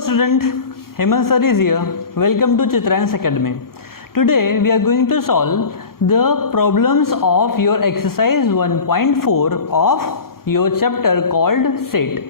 Student, Hemant Sir is here. Welcome to Chitrans Academy. Today we are going to solve the problems of your exercise 1.4 of your chapter called set.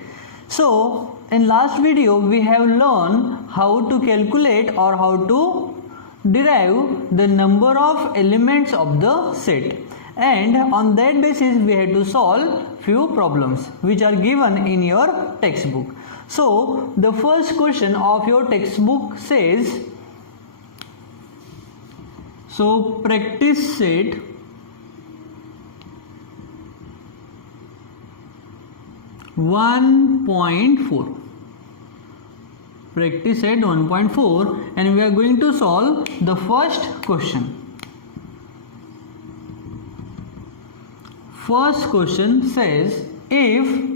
So in last video we have learned how to calculate or how to derive the number of elements of the set, and on that basis we had to solve few problems which are given in your textbook. So the first question of your textbook says, so practice set (1.4). Practice set 1.4, and we are going to solve the first question. First question says, if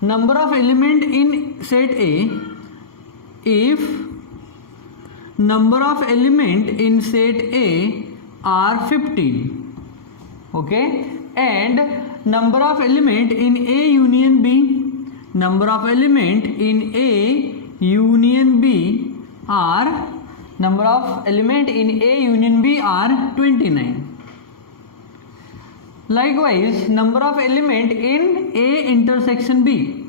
number of element in set A, if number of element in set A are 15, okay, and number of element in A union B, number of element in A union B are, number of element in A union B are 29. Likewise, number of element in A intersection B,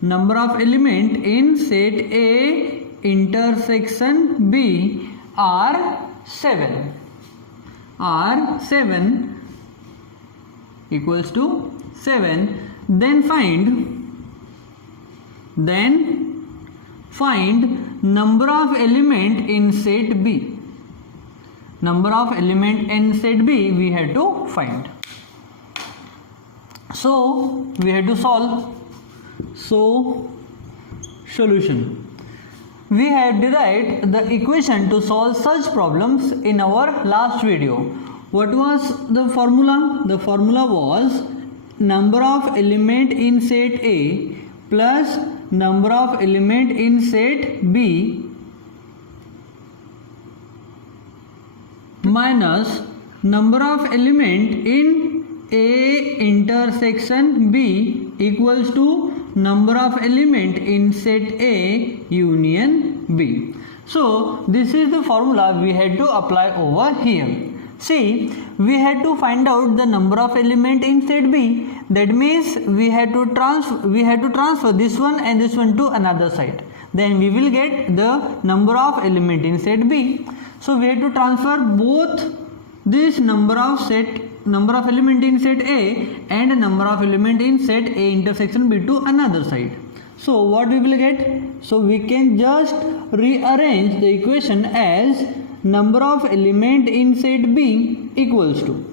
number of element in set A intersection B are 7. Are 7 equals to 7. Then find number of element in set B. Number of element in set B we have to find. So we have to solve. So solution. We have derived the equation to solve such problems in our last video. What was the formula? The formula was number of element in set A plus number of element in set B minus number of element in A intersection B equals to number of element in set A union B. So this is the formula we had to apply over here. See, we had to find out the number of element in set B. That means we had to transfer this one and this one to another side. Then we will get the number of element in set B. So we had to transfer both this number of element in set A and number of element in set A intersection B to another side. So what we will get? So we can just rearrange the equation as number of element in set B equals to,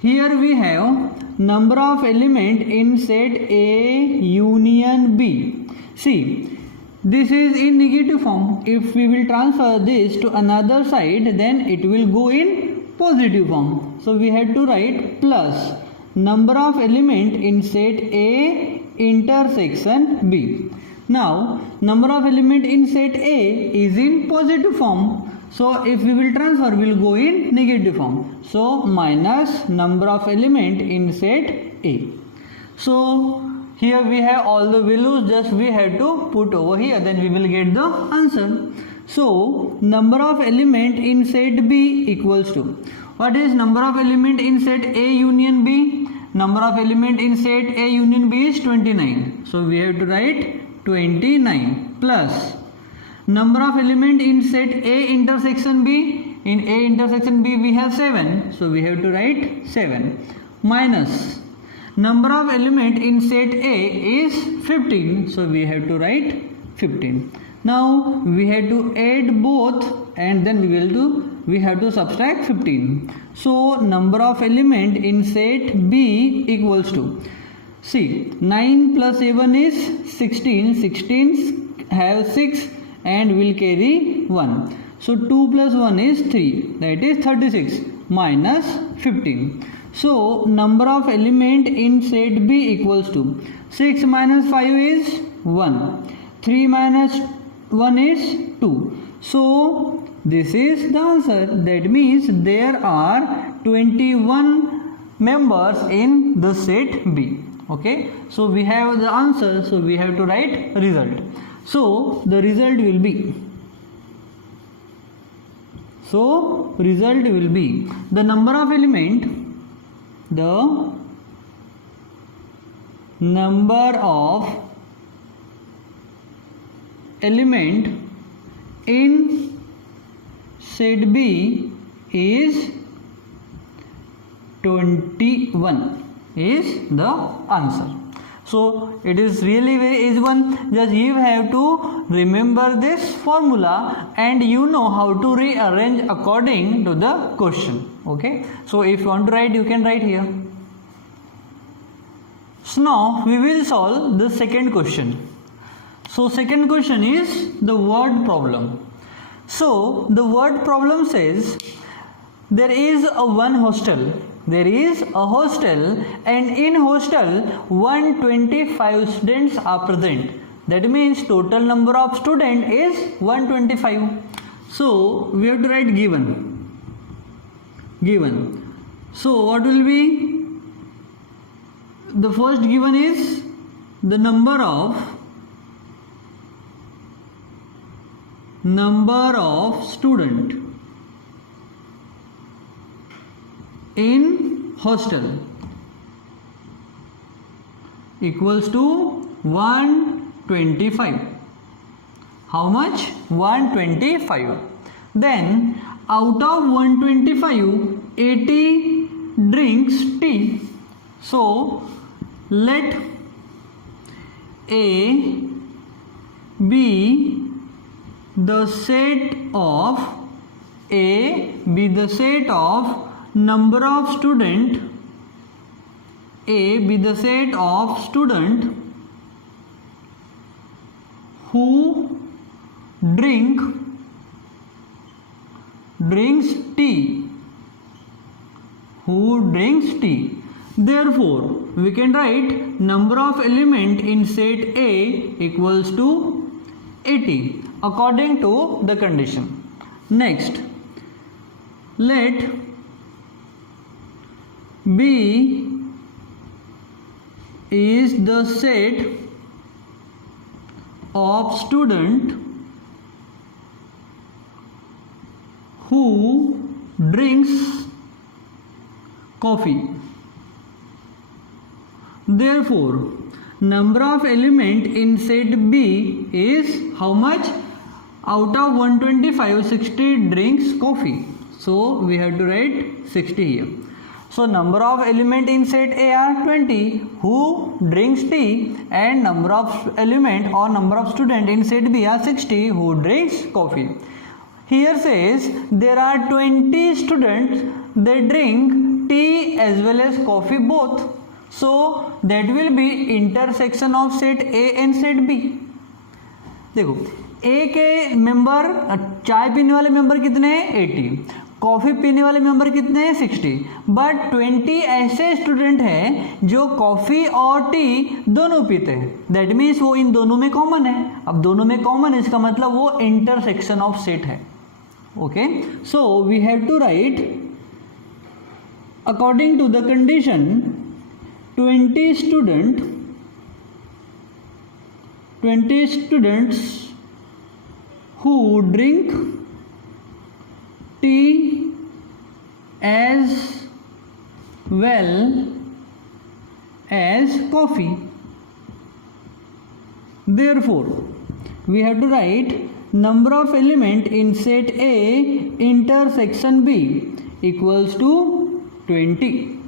here we have number of element in set A union B. See, this is in negative form. If we will transfer this to another side, then it will go in positive form. So we had to write plus number of element in set A intersection B. Now number of element in set A is in positive form. So if we will transfer, we will go in negative form. So minus number of element in set A. So here we have all the values, just we have to put over here, then we will get the answer. So number of element in set B equals to, what is number of element in set A union B? Number of element in set A union B is 29. So we have to write 29 plus number of element in set A intersection B. In A intersection B we have 7. So we have to write 7 minus number of element in set A is 15. So we have to write 15. Now we have to add both and then we have to subtract 15. So number of element in set B equals to, see, 9 plus 7 is 16. 16 have 6 and will carry 1. So 2 plus 1 is 3, that is 36 minus 15. So number of element in set B equals to, 6 minus 5 is 1, 3 minus 1 is 2. So this is the answer. That means there are 21 members in the set B. Okay, so we have the answer, so we have to write result. So the result will be the number of element in set B is 21 is the answer. So it is really very easy one. Just you have to remember this formula and you know how to rearrange according to the question. Okay, so if you want to write, you can write here. So now we will solve the second question. So second question is the word problem. So the word problem says there is one hostel. There is a hostel and in hostel 125 students are present. That means total number of students is 125. So we have to write given. So what will be? The first given is the number of student in hostel equals to 125. How much? 125. Then out of 125, 80 drinks tea. So let A be the set of number of student who drinks tea. Therefore we can write number of element in set A equals to 80 according to the condition. Next, let B is the set of student who drinks coffee. Therefore, number of element in set B is how much? Out of 125, 60 drinks coffee. So we have to write 60 here. So number of element in set A are 20 who drinks tea, and number of element or number of student in set B are 60 who drinks coffee. Here says there are 20 students, they drink tea as well as coffee both. So that will be intersection of set A and set B. देखो A के member चाय पीने वाले member कितने हैं 80, coffee पीने वाले member कितने हैं 60, बट 20 ऐसे स्टूडेंट हैं जो कॉफ़ी और टी दोनों पीते हैं. दैट मीन्स वो इन दोनों में कॉमन है. अब दोनों में कॉमन है इसका मतलब वो इंटरसेक्शन ऑफ सेट है. Okay, so we have to write according to the condition 20 students who drink tea as well as coffee. Therefore, we have to write number of element in set A intersection B equals to 20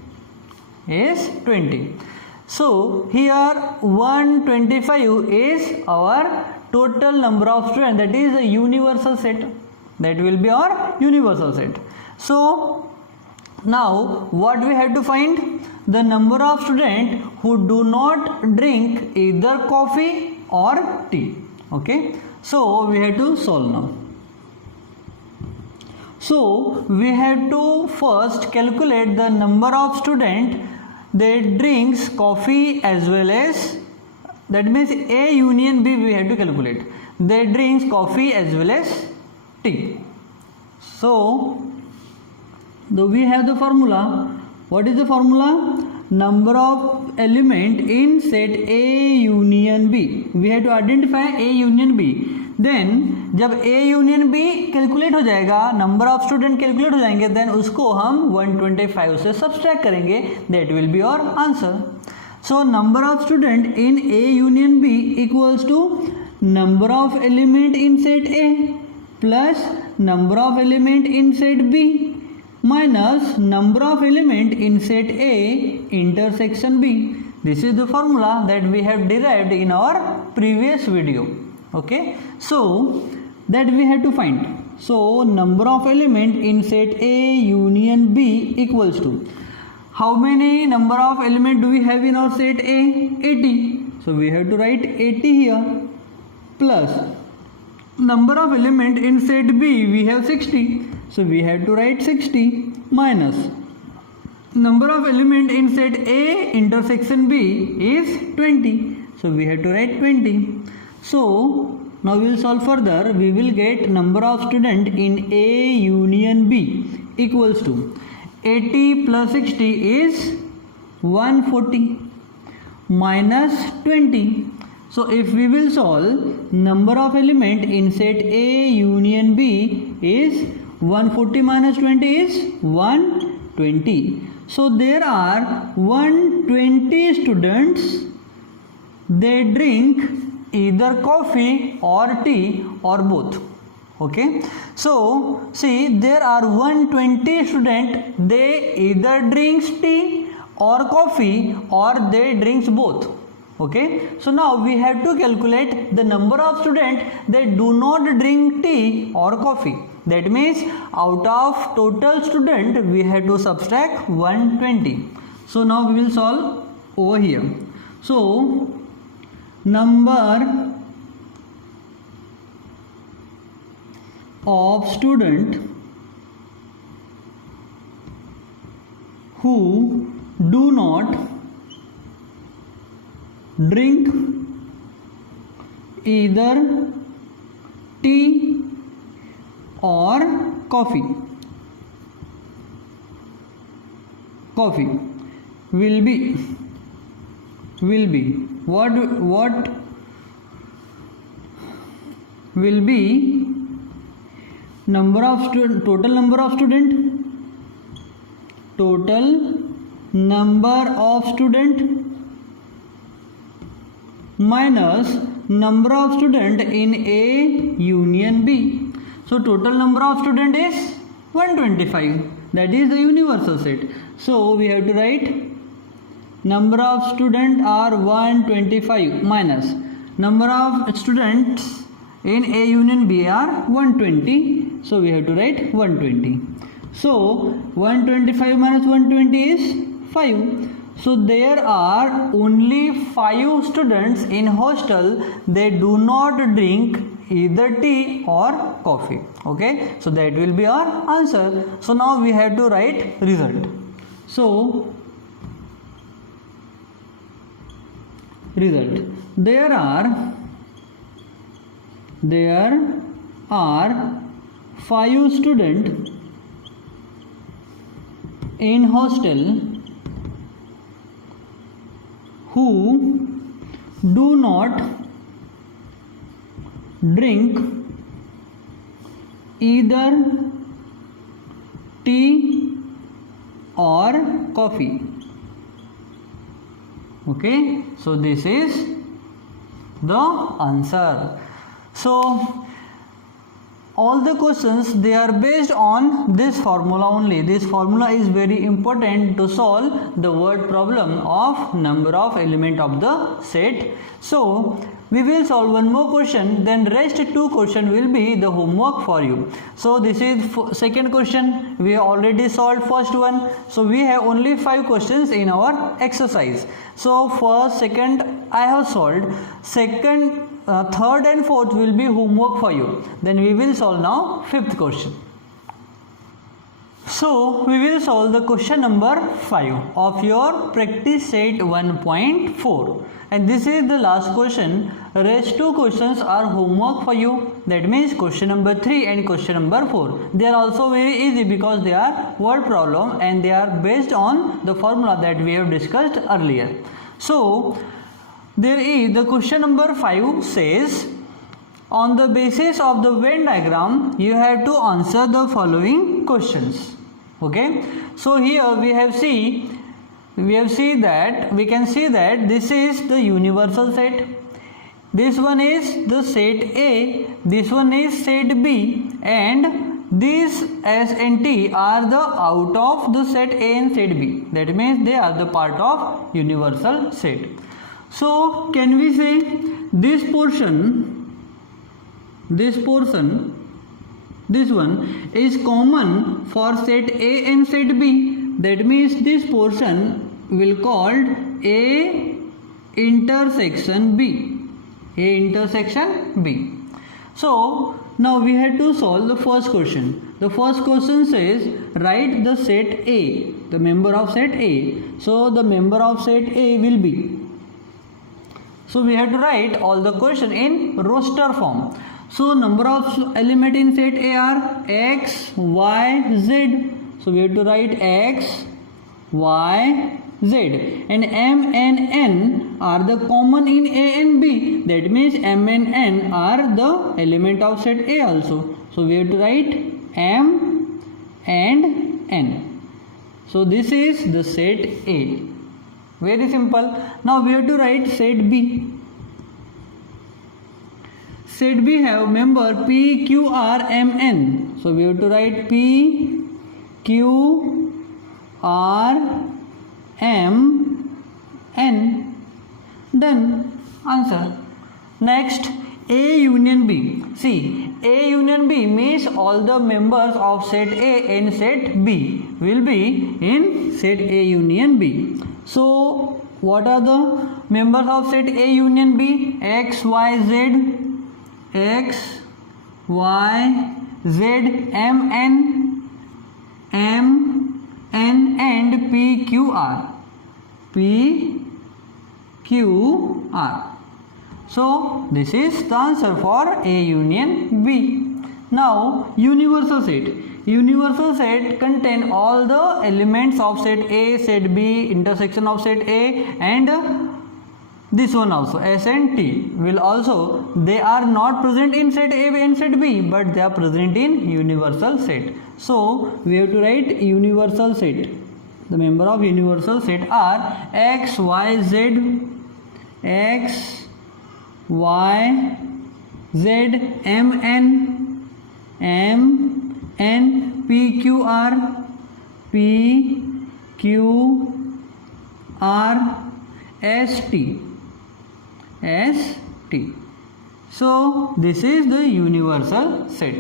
is 20. So here 125 is our total number of students, that is a universal set. That will be our universal set. So now what we have to find? The number of students who do not drink either coffee or tea. Okay, so we have to solve now. So we have to first calculate the number of students that drinks coffee as well as, that means A union B we have to calculate. They drinks coffee as well as tea. So we have the formula. What is the formula? number of element in set A union B. We have to identify A union B. Then जब A union B calculate हो जाएगा, number of student calculate हो जाएंगे, then उसको हम 125 से subtract करेंगे, that will be our answer. So number of student in A union B equals to number of element in set A plus number of element in set B minus number of element in set A intersection B. This is the formula that we have derived in our previous video. Okay, so that we have to find. So number of element in set A union B equals to, how many number of element do we have in our set A? 80. So we have to write 80 here, plus number of element in set B we have 60. So we have to write 60 minus number of element in set A intersection B is 20. So we have to write 20. So now we will solve further. We will get number of student in A union B equals to 80 plus 60 is 140 minus 20. So if we will solve, number of element in set A union B is 140 minus 20 is 120. So there are 120 students. They drink either coffee or tea or both. Okay. So see, there are 120 students. They either drinks tea or coffee or they drinks both. Okay, so now we have to calculate the number of students that do not drink tea or coffee. That means out of total student we have to subtract 120. So now we will solve over here. So number of student who do not drink either tea or coffee will be what will be number of student, total number of student minus number of student in A union B. So total number of student is 125. That is the universal set. So we have to write number of student are 125 minus number of students in A union B are 120. So we have to write 120. So 125 minus 120 is 5. So there are only 5 students in hostel. They do not drink either tea or coffee. Okay, so that will be our answer. So now we have to write result. So result, there are 5 students in hostel who do not drink either tea or coffee. Okay, so this is the answer. So all the questions, they are based on this formula only. This formula is very important to solve the word problem of number of element of the set. So we will solve one more question, then rest 2 question will be the homework for you. So this is second question. We have already solved first one. So we have only 5 questions in our exercise. So first, second I have solved. Second, third and fourth will be homework for you. Then we will solve now 5th question. So we will solve the question number 5 of your practice set 1.4. And this is the last question. Rest 2 questions are homework for you. That means question number 3 and question number 4. They are also very easy because they are word problem and they are based on the formula that we have discussed earlier. So there is the question number 5 says, on the basis of the Venn diagram, you have to answer the following questions. Okay. So here we can see that this is the universal set. This one is the set A, this one is set B, and these S and T are the out of the set A and set B. That means they are the part of universal set. So can we say this one is common for set A and set B. That means this portion will called A intersection B. A intersection B. So now we have to solve the first question. The first question says write the set A, the member of set A. So the member of set A will be. So we have to write all the question in roster form. So number of element in set A are X, Y, Z. So we have to write X, Y, Z, and M and N are the common in A and B. That means M and N are the element of set A also. So we have to write M and N. So this is the set A. Very simple. Now we have to write set B. Set B have member P, Q, R, M, N. So we have to write P, Q, R, M, N. Done. Answer. Next, A union B. See, A union B means all the members of set A and set B will be in set A union B. So what are the members of set A union B? X, Y, Z. X, Y, Z, M, N, M, N, and P, Q, R. P, Q, R. So this is the answer for A union B. Now universal set. Universal set contain all the elements of set A, set B, intersection of set A, and this one also S and T will also, they are not present in set A and set B, but they are present in universal set. So we have to write universal set. The member of universal set are X, Y, Z, X, Y, Z, M, N, M, N, P, Q, R, P, Q, R, S, T. S, T. So this is the universal set.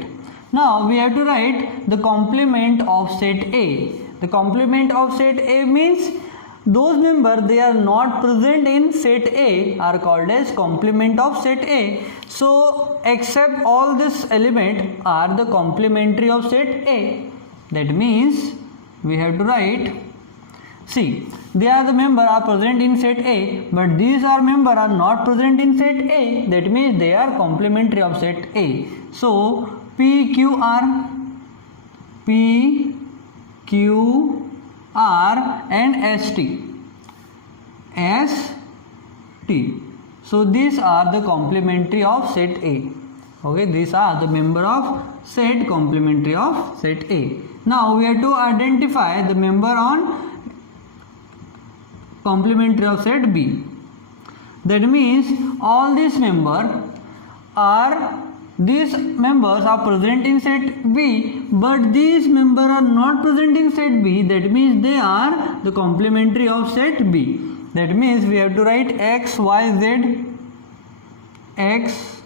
Now we have to write the complement of set A. The complement of set A means those members they are not present in set A are called as complement of set A. So except all this element are the complementary of set A. That means we have to write, see, they are the member are present in set A, but these are member are not present in set A. That means they are complementary of set A. So P, Q, R, P, Q, R, and S, T. S, T. So these are the complementary of set A. Okay, these are the member of set complementary of set A. Now we have to identify the member on complementary of set B. That means all these members are present in set B, but these members are not present in set B. That means they are the complementary of set B. That means we have to write X, Y, Z, X,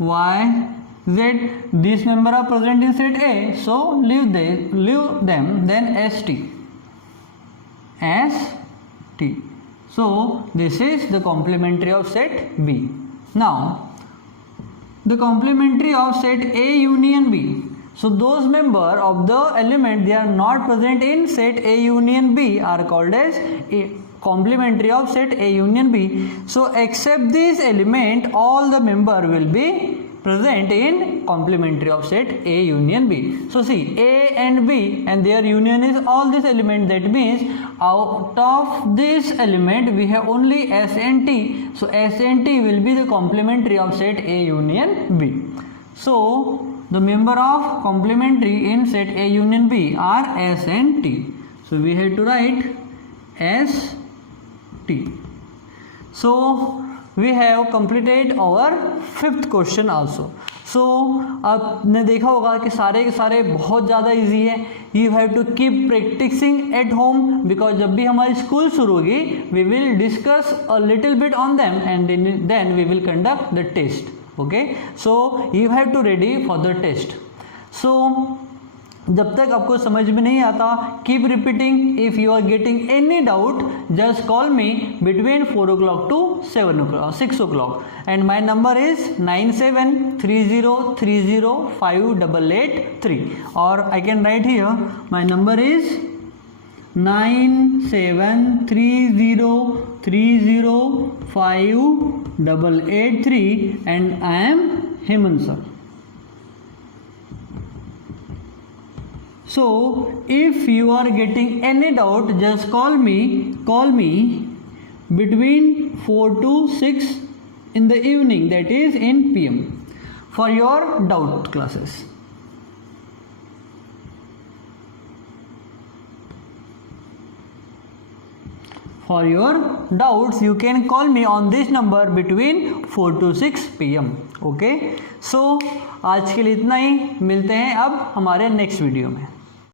Y, Z. These members are present in set A, so leave them. Then S, T. S, T. So this is the complementary of set B. Now the complementary of set A union B. So those members of the element they are not present in set A union B are called as complementary of set A union B. So except this element, all the member will be present in complementary of set A union B. So see, A and B and their union is all this element. That means out of this element we have only S and T. So S and T will be the complementary of set A union B. So the member of complementary in set A union B are S and T. So we have to write S T. So we have completed our fifth question also. So आपने देखा होगा कि सारे के सारे बहुत ज़्यादा easy है. You have to keep practicing at home because जब भी हमारी स्कूल शुरू होगी we will discuss a little bit on them and then we will conduct the test. Okay, so you have to ready for the test. So जब तक आपको समझ में नहीं आता, keep repeating. If you are getting any doubt just call me between 4 o'clock to 6 o'clock and my number is 9730305883 or I can write here my number is 9730305883 and I am Hemant Sir. So if you are getting any doubt just call me between 4 to 6 in the evening, that is in PM, for your doubt classes. For your doubts you can call me on this number between 4 to 6 PM. Okay, so आज के लिए इतना ही. मिलते हैं अब हमारे next video में.